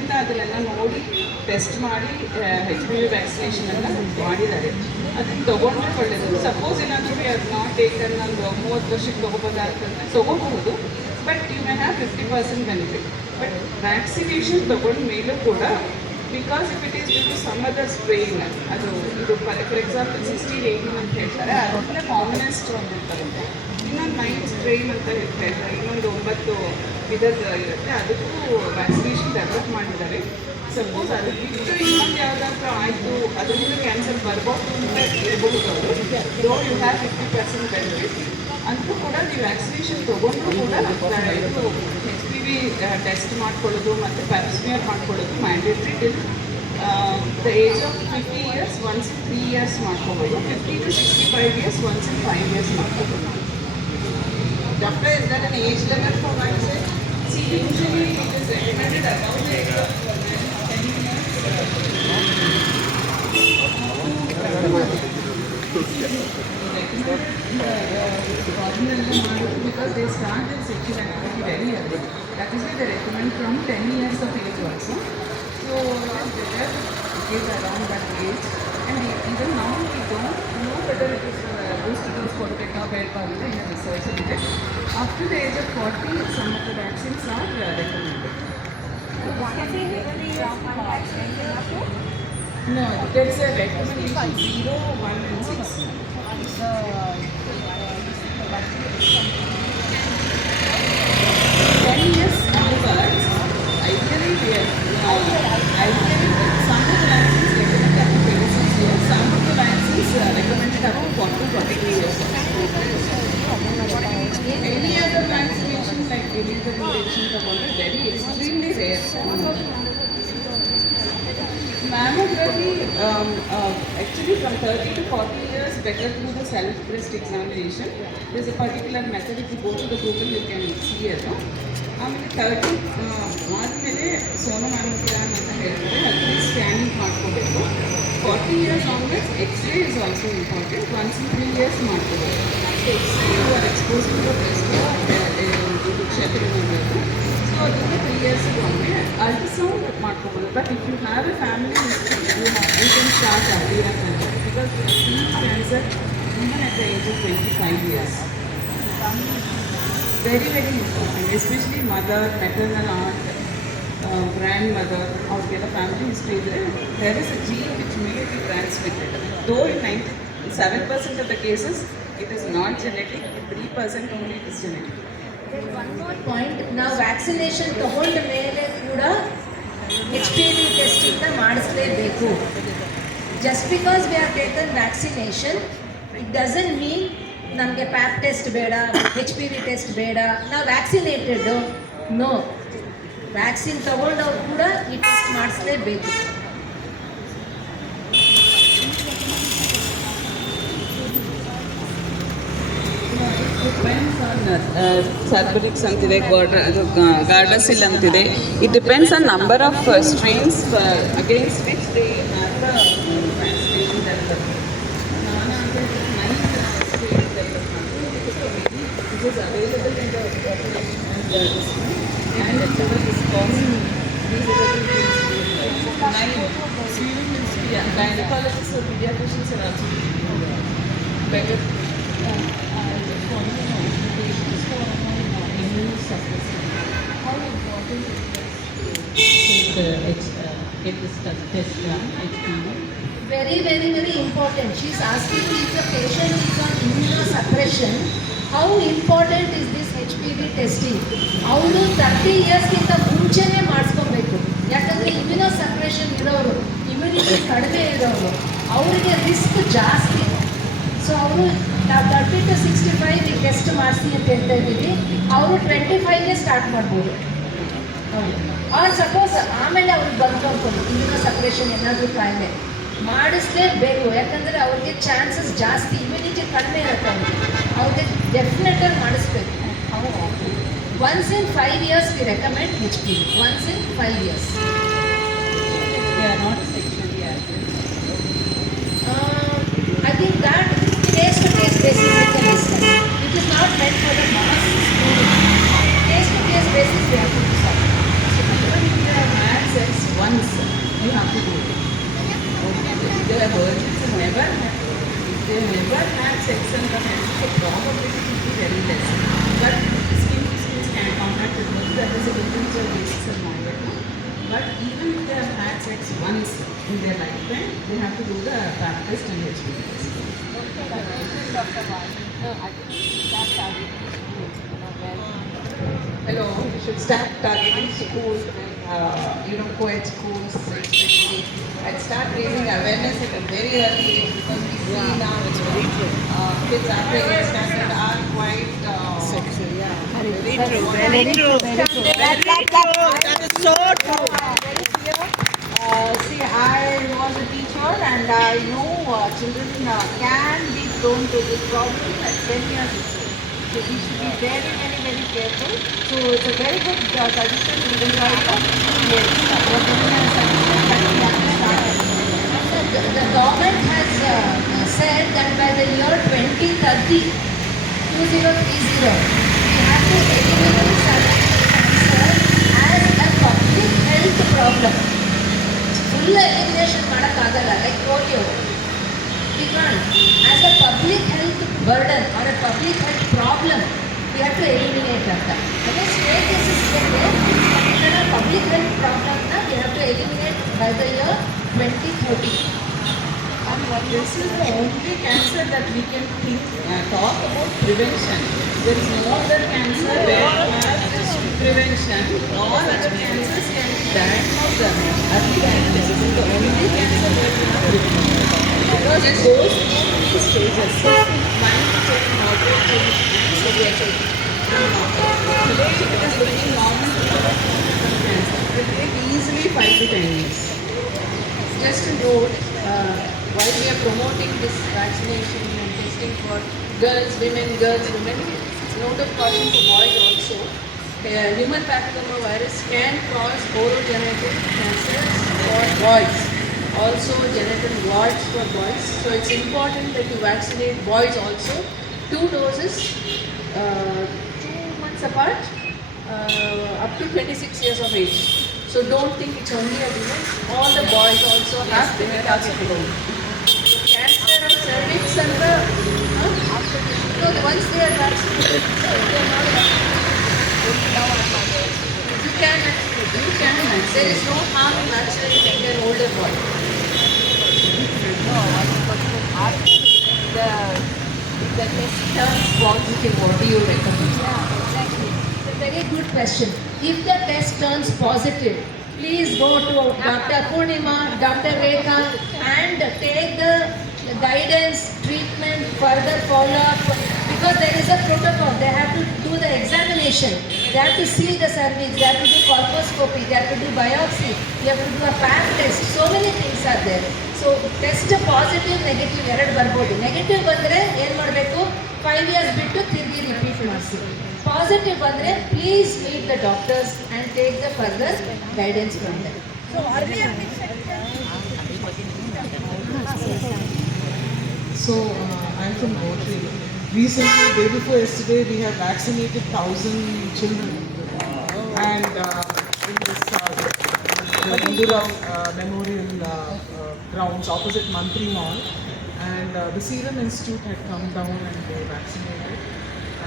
ಗೌರ್ಮೆಂಟ್ನ ಅದನ್ನೆಲ್ಲ ನೋಡಿ ಟೆಸ್ಟ್ ಮಾಡಿ HPV ವ್ಯಾಕ್ಸಿನೇಷನನ್ನು ಮಾಡಿದ್ದಾರೆ. ಅದನ್ನು ತೊಗೊಂಡ್ರೆ ಒಳ್ಳೆಯದು. ಸಪೋಸ್ ಏನಾದರೂ ವಿ ಆರ್ ನಾಟ್ ಟೇಕನ್ ಒಂದು 30 ವರ್ಷಕ್ಕೆ ತೊಗೋಬೋದಾಗ್ತದೆ ತೊಗೋಬಹುದು, but you may have 50% benefit. But vaccination ತೊಗೊಂಡ ಮೇಲೂ ಕೂಡ, because if it is due to some other strain, ಅದು ಇದು ಫಾರ್ ಎಕ್ಸಾಂಪಲ್ 16-18 ಅಂತ ಹೇಳ್ತಾರೆ, ಅದೊಂದೇ ಕಾಮನೆಸ್ಟ್ ಒಂದು ಇರ್ತದೆ. ಇನ್ನೊಂದು 9 ಸ್ಟ್ರೈನ್ ಅಂತ ಹೇಳ್ತಾರೆ, ಇನ್ನೊಂದು 9 ವಿಧದ ಇರುತ್ತೆ, ಅದಕ್ಕೂ ವ್ಯಾಕ್ಸಿನೇಷನ್ ಡೆವಲಪ್ ಮಾಡಿದ್ದಾರೆ. ಸಪೋಸ್ ಅದು ಬಿಟ್ಟು ಇನ್ನೊಂದು ಯಾವುದಾದ್ರೂ ಆಯಿತು, ಅದರಿಂದ ಕ್ಯಾನ್ಸರ್ ಬರ್ಬೋದು ಅಂತ ಇರಬಹುದು ಅವರು, ದೋ ಯು ಹ್ಯಾವ್ 50% ಬೆನಿಫಿಟ್ ಅಂತೂ ಕೂಡ ನೀವು ವ್ಯಾಕ್ಸಿನೇಷನ್ ತೊಗೊಂಡ್ರೂ ಕೂಡ ಇದು HPV ಟೆಸ್ಟ್ ಮಾಡ್ಕೊಳ್ಳೋದು ಮತ್ತು ಪ್ಯಾಪ್ಸ್ಮಿಯರ್ ಮಾಡ್ಕೊಳ್ಳೋದು mandatory till the age of 50 years once in 3 years ಮಾಡ್ಕೋಬೋದು, 50 to 65 years once in 5 years ಮಾಡ್ಕೋಬೋದು. Doctor, is there an age limit for vaccine? See, usually it is recommended around the age of 10 years. Because they start their sexual activity very early. That is why they recommend from 10 years of age also. So it is better to give around that age. And even now we don't know whether it is booster dose ಕೊಡಬೇಕಾ ಬೇಡವಾ ಅಂತ ಇನ್ನು research ಇದೆ. Up to the age of 40, some of the vaccines are recommended. No, there is a recommendation 0, 1 and 6. 10 years onwards, ideally some of the vaccines recommended up to 26 years, some of the vaccines recommended up to 40-42 years. Any other vaccination like any other injection are very extremely rare. Mammography, actually from 30 to 40 years, better to do the self-breast examination. There is a particular method. If you go to the Google, you can see it. ಆಮೇಲೆ 30 ಆದಮೇಲೆ ಸೋನೋ mammogram ಅಂತ ಹೇಳ್ತಾರೆ, ಅದರಲ್ಲಿ scanning ಮಾಡ್ಕೋಬೇಕು. 40 years onwards x-ray is also important. Once in 3 years ಮಾಡ್ಕೋಬೇಕು. X-ray you are exposing the breast ಇದು ಕ್ಷೇತ್ರ ಮಾಡಬೇಕು. ಸೊ ಅದನ್ನು 3 years ಒಮ್ಮೆ ಅಲ್ಟ್ರಾಸೌಂಡ್ ಮಾಡ್ಕೋಬೋದು. But if you have a family history, you can start earlier than that, because we have seen cancer even at the age of 25 years. Very, very important, especially mother, maternal aunt, grandmother, ಅವ್ರಿಗೆಲ್ಲ family history ಇದ್ದರೆ there is a gene which may be transmitted. Though in 97% of the cases it is not genetic, 3% only it is genetic. One more point, ನಾವು vaccination ತಗೊಂಡ ಮೇಲೆ ಕೂಡ HPV ಟೆಸ್ಟಿಂಗ್ನ ಮಾಡಿಸಲೇಬೇಕು. Just because we are taken vaccination it doesn't mean ನಮಗೆ pap test ಬೇಡ, HPV test ಬೇಡ, ನಾವು ವ್ಯಾಕ್ಸಿನೇಟೆಡ್. ನೋ, ವ್ಯಾಕ್ಸಿನ್ ತಗೊಂಡವ್ರು ಕೂಡ ಈ ಟೆಸ್ಟ್ ಮಾಡಿಸಲೇಬೇಕು. ಡಿಪೆಂಡ್ಸ್ ಆನ್ ಸರ್ಬರಿಕ್ಸ್ ಅಂತಿದೆ, ಗಾರ್ಡಸಿಲ್ ಅಂತಿದೆ. It depends on number of strains against which they have the vaccination develop. ನಾನು ಅಂತ ಹೇಳಿದ್ರೆ 9 ಸ್ಟ್ರೈನ್ ಡೆವಲಪ್ ಮಾಡಿ it is available in the and it is causing these other things. 9 gynecologists or pediatricians are also better. How important is get this test done, HPV? Very, very, very important. She is asking if the patient is on immunosuppression, how important is this HPV testing? ಅವರು 30 ಇಯರ್ಸ್ಗಿಂತ ಮುಂಚೆನೇ ಮಾಡಿಸ್ಕೊಬೇಕು. ಯಾಕಂದರೆ ಇಮ್ಯುನೋಸಪ್ರೆಷನ್ ಇರೋರು, immunity ಕಡಿಮೆ ಇರೋರು, ಅವರಿಗೆ risk ಜಾಸ್ತಿ. So ಅವರು ನಾವು 30 to 65 ಈ ಟೆಸ್ಟ್ ಮಾಡಿಸಿ ಅಂತ ಹೇಳ್ತಾ ಇದ್ದೀವಿ. ಅವರು 25ಗೆ ಸ್ಟಾರ್ಟ್ ಮಾಡ್ಬೋದು. ಅವ್ರು ಸಪೋಸ್ ಆಮೇಲೆ ಅವ್ರಿಗೆ ಬಂತು ಅನ್ಕೊಂಡು ಇಮ್ಯುನೋಸಪ್ರೆಷನ್ ಏನಾದರೂ ಕಾಯಿಲೆ ಮಾಡಿಸ್ಲೇಬೇಕು. ಯಾಕಂದರೆ ಅವ್ರಿಗೆ ಚಾನ್ಸಸ್ ಜಾಸ್ತಿ, ಇಮ್ಯುನಿಟಿ ಕಡಿಮೆ ಇರುತ್ತೆ ಅವ್ರಿಗೆ ಡೆಫಿನೆಟಾಗಿ ಮಾಡಿಸ್ಬೇಕು. Once in 5 years we recommend HPV. Once in 5 years. They are not sexually active. I think that case-to-case basis we can discuss. It is not meant for the mass. Case-to-case basis we have to decide. Even if they have had sex sex and the health, the probability will be very less. But skin to skin can contact with both, that is a differential basis of myeloma. But even if they have had sex once in their lifetime, they have to do the pap test and HPV test. Hello, you should start targeting schools, co-ed schools especially, and start raising awareness at a very early age because we see now kids after 8th standard are quite Very true. That is so true. See, I was a teacher and I know children can be prone to this problem at 10 years old. So we should be very, very, very careful. So it's a very good suggestion to the The government has said that by the year 2030, we have to eliminate cervical cancer as a public health problem. Full elimination ಮಾಡಕ್ಕಾಗಲ್ಲ, like polio. We can't. As a public health burden or a public health problem, we have to eliminate that. Okay, state cases there, but a public health problem, we have to eliminate by the year 2030. This is the only cancer that we can talk about prevention. There is no other cancer where you have prevention. All other cancers can be diagnosed early diagnosis. This is the only cancer where you have prevention. Because it goes through these stages. Mild to moderate to severe. Today it is looking normal to cancer. It will take easily 5 to 10 years. just a note, while we are promoting this vaccination and testing for girls, women, note of caution for boys also. Human papilloma virus can cause orogenital cancers for boys, also genital warts for boys. So it's important that you vaccinate boys also. 2 doses, 2 months apart, up to 26 years of age. So don't think it's only a women. All the boys also have been targeted. Cancer of cervix and the once they are vaccinated, they are not vaccinated. You can. There is no harm in vaccinating an older boy. If the test turns positive, what do you recommend? Yeah, exactly. It's a very good question. If the test turns positive, please go to Dr. Purnima, Dr. Rekha and take the guidance, treatment, further follow-up because there is a protocol. They have to do the examination. They have to see the cervix. They have to do colposcopy. They have to do biopsy. You have to do a pap test. So many things are there. So test positive, negative ಎರಡು ಬರ್ಬೋದು. Negative ಬಂದರೆ ಏನು ಮಾಡಬೇಕು 5 years ಬಿಟ್ಟು ತಿರುಗಿ repeat ಮಾಡಿಸಿ. Positive ಬಂದರೆ please meet the doctors and take the further guidance from them. So I'm from Rotary. Recently, day before yesterday, we have vaccinated 1,000 children, and in this the Indira Memorial grounds opposite Mantri Mall, and the Serum Institute had come down and they vaccinated,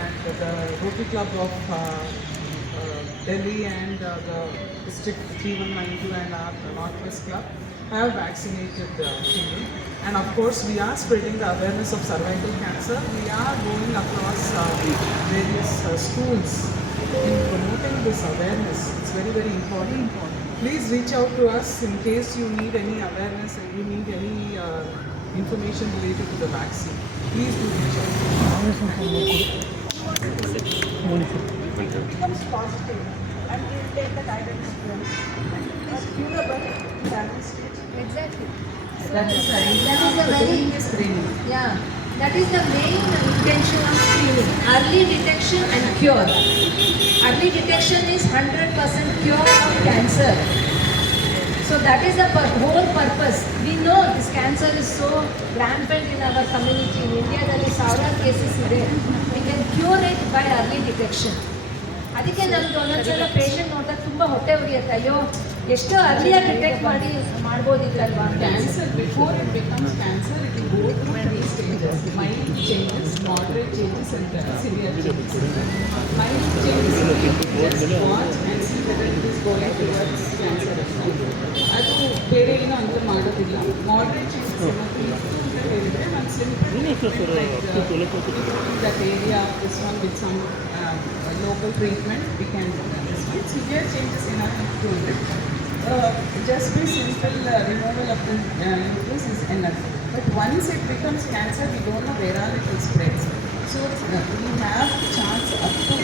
and the Rotary Club of Delhi and the District 3192 and our Northwest Club have vaccinated children. And of course, we are spreading the awareness of cervical cancer. We are going across various schools in promoting this awareness. It's very, very important. Please reach out to us in case you need any awareness and you need any information related to the vaccine. Please do reach out. Becomes positive and we'll take the guidance from curable, demonstrate. Exactly. That is right. That is the very screening. Yeah, that is the main intention of screening. Early detection and cure. Early detection is 100% cure of cancer. So that is the whole purpose. We know this cancer is so rampant in our community. In India, there is several cases there. We can cure it by early detection. ಅದಕ್ಕೆ ನಮ್ಗೆ ಒಂದೊಂದ್ಸಲ patient ನೋಡಿದಾಗ ತುಂಬ ಹೊಟ್ಟೆ ಉರಿಯುತ್ತೆ. ಅಯ್ಯೋ ಎಷ್ಟು ಅರ್ಲಿಯಾಗಿ detect ಮಾಡ್ಬೋದಿತ್ತಲ್ವಾ ಅಂತ Cancer, before it becomes cancer, it will go through 3 stages: mild changes, moderate changes, and severe changes. Mild changes means just watch and see whether it is going towards cancer or not. ಅದು ಬೇರೆ ಏನು ಅಂತ ಮಾಡೋದಿಲ್ಲ. Moderate changes ಏನಾದರೂ ಅಂತ ಹೇಳಿದ್ರೆ ಒಂದು simple that area of this one with some local treatment we can do this one. Severe changes ಏನಾದರೂ ಇದ್ರೆ just be simple removal of the uterus is enough. But once it becomes cancer, we don't know where all it will spread. So we have the chance up to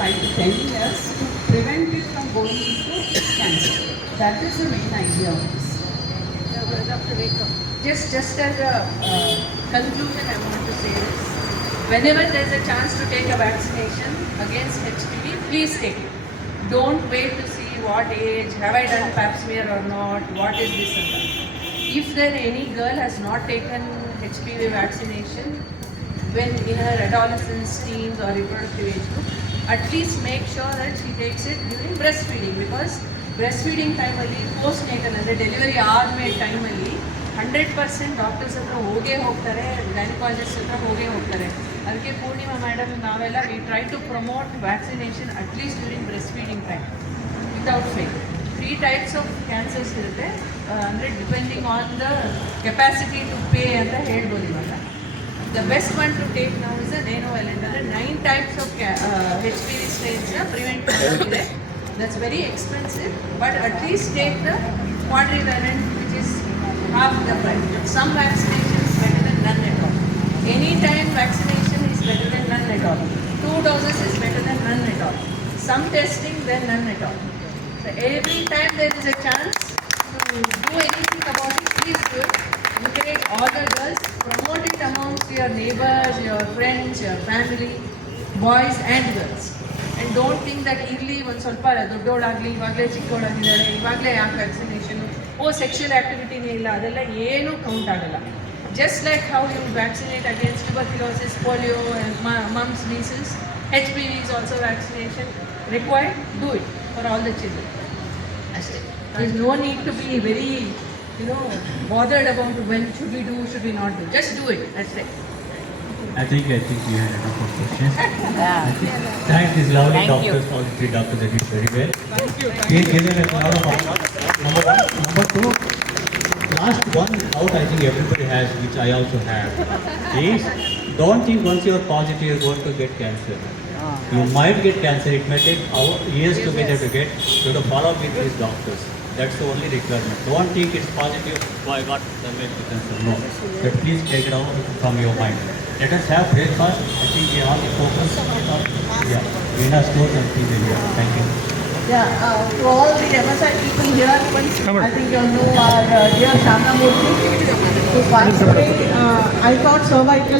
5 to 10 years to prevent it from going into cancer. That is the main idea of this. Dr. Rekha, just as a conclusion, I want to say this. Whenever there is a chance to take a vaccination against HPV, please take it. Don't wait to see what age, have I done pap smear or not, what is this and that. If there any girl has not taken HPV vaccination when in her adolescence, teens or reproductive age group, at least make sure that she takes it during breastfeeding, because breastfeeding time ಅಲ್ಲಿ postnatal ಅಂದರೆ delivery ಆದಮೇಲೆ ಟೈಮಲ್ಲಿ 100% doctors ಹತ್ರ ಹೋಗೇ ಹೋಗ್ತಾರೆ, gynaecologist ಹತ್ರ ಹೋಗೇ ಹೋಗ್ತಾರೆ. ಅದಕ್ಕೆ ಪೂರ್ಣಿಮಾ ಮೇಡಮ್ ನಾವೆಲ್ಲ we try to promote vaccination at least during breast feeding time without fail. 3 types of cancers ಇರುತ್ತೆ, ಅಂದರೆ depending on the capacity to pay ಅಂತ ಹೇಳ್ಬೋದು ಇವಾಗ. The best one to take now is the nanovalent. There are 9 types of HPV strains prevent cancer. That's very expensive, but at least take the quadrivalent, which is half the price. Some vaccination is better than none at all. Any time vaccination is better than none at all. 2 doses is better than none at all. Some testing, then none at all. So every time there is a chance to do anything about it, please do it. Encourage all the girls, promote it amongst your neighbors, your friends, your family, boys and girls. And don't think that ಈಗಲಿ ಒಂದು ಸ್ವಲ್ಪ ದೊಡ್ಡೋಳಾಗಲಿ ಇವಾಗಲೇ ಚಿಕ್ಕವಳಾಗಿದ್ದಾಳೆ ಇವಾಗಲೇ ಯಾಕೆ vaccination, sexual ಆ್ಯಕ್ಟಿವಿಟಿನೇ ಇಲ್ಲ, ಅದೆಲ್ಲ ಏನೂ count ಆಗಲ್ಲ. Just like how you vaccinate against tuberculosis, polio, mumps, measles, HPV is also vaccination required. Do it for all the children. ಅಷ್ಟೇ. There is no need to be very bothered about when should we do, should we not do. Just do it. That's it. I think we had enough of questions. Thank these lovely doctors, all the 3 doctors, they did very well. Please give them a lot of applause. Number 1. Number 2, last one out I think everybody has, which I also have, is don't think once you are positive you are going to get cancer. You might get cancer, it may take years together to get. You have to follow with these doctors. That's the only requirement. Don't think it's positive, oh I got the cancer. No. But please take it out from your mind. Let us have breakfast. I think we all focus on Veena Stores and Pizza here. Thank you. Yeah, to all the MSI people here, I think you know our dear Shanamurthy, who passed away. I thought cervical